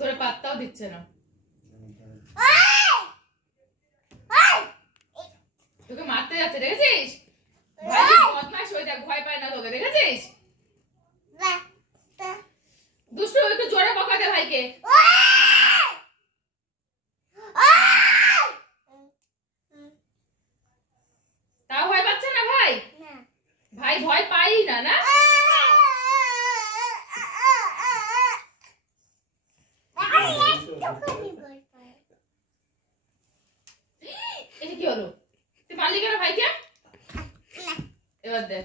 তোরে পাত্তাও দিচ্ছে না। তোকে মারতে যাচ্ছে দেখেছিস? ভাই বদমাশ হয়ে যায়, ভয় পায় না তোকে দেখেছিস? দুষ্টু একটু জোরে বকা দে ভাইকে। তাও ভয় পাচ্ছে না ভাই? ভাই ভয় পাই না না? এটা কি হলো? তুই মারলি কেন ভাইকে? এবার দেখ।